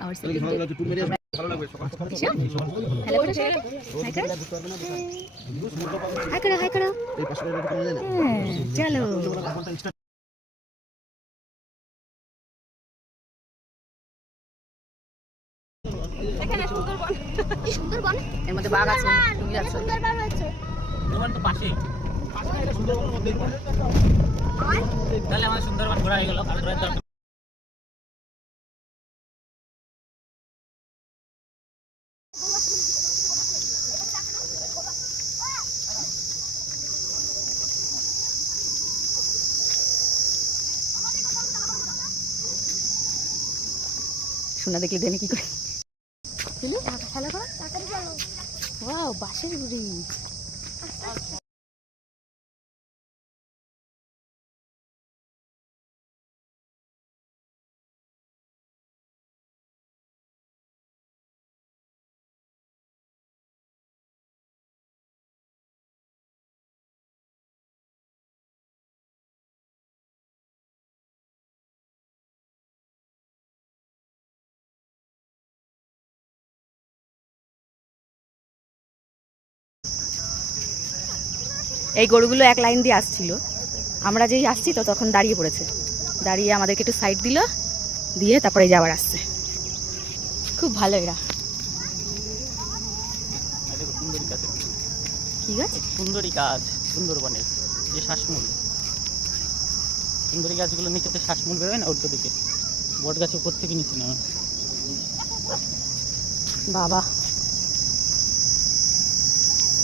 our second day. Hello, hi karo. चलो এখানে সুন্দরবন সুন্দরবন এর মধ্যে বাঘ আছে তুমি যাচ্ছ সুন্দরবন আছে সুন্দরবন তো পাশে এটা সুন্দরবনের মধ্যেই পড়ে তাহলে আমাদের সুন্দরবন ঘোরা হয়ে গেল আর ঘোরার দরকার শোনা দেখলে দেনে কি করে খেলা করো তাড়াতাড়ি চলো ওয়াও বাঁশের ব্রিজ এই গরুগুলো এক লাইন দিয়ে আসছিল আমরা যেই আসছি তো তখন দাঁড়িয়ে পড়েছে দাঁড়িয়ে আমাদেরকে একটু সাইড দিল দিয়ে তারপরে যাবার আসছে খুব ভালো এরা কি গাছ সুন্দরী গাছ সুন্দরবনের যে শ্বাসমূল সুন্দরী গাছগুলো নিচেতে শ্বাসমূল বেরোয় না উল্টো দিকে বট গাছ উপর থেকে নিচে না বাবা